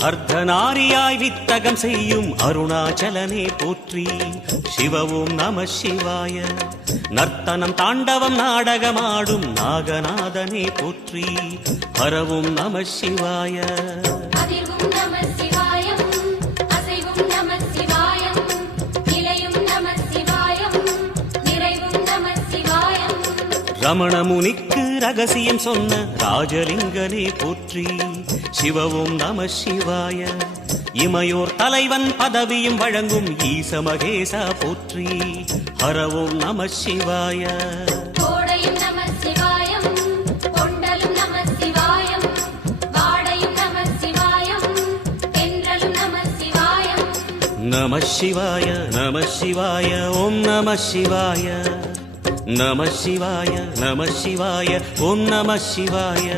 அர்த்தநாரியாய் வித்தகம் செய்யும் அருணாச்சலனே போற்றி. சிவ ஓம் நம சிவாய. நர்த்தனம் தாண்டவம் நாடகமாடும் நாகநாதனே போற்றி. ஹரவும் நம சிவாய. ரமணமுனிக்கு ரகசியம் சொன்ன ராஜலிங்கனே போற்றி. சிவவும் நம சிவாய. இமையோர் தலைவன் பதவியும் வழங்கும் ஈச மகேசா போற்றி. ஹரவும் நம சிவாய. நம சிவாய நம சிவாய ஓம் நம சிவாய. நம சிவாய நம சிவாய ஓம் நம சிவாய.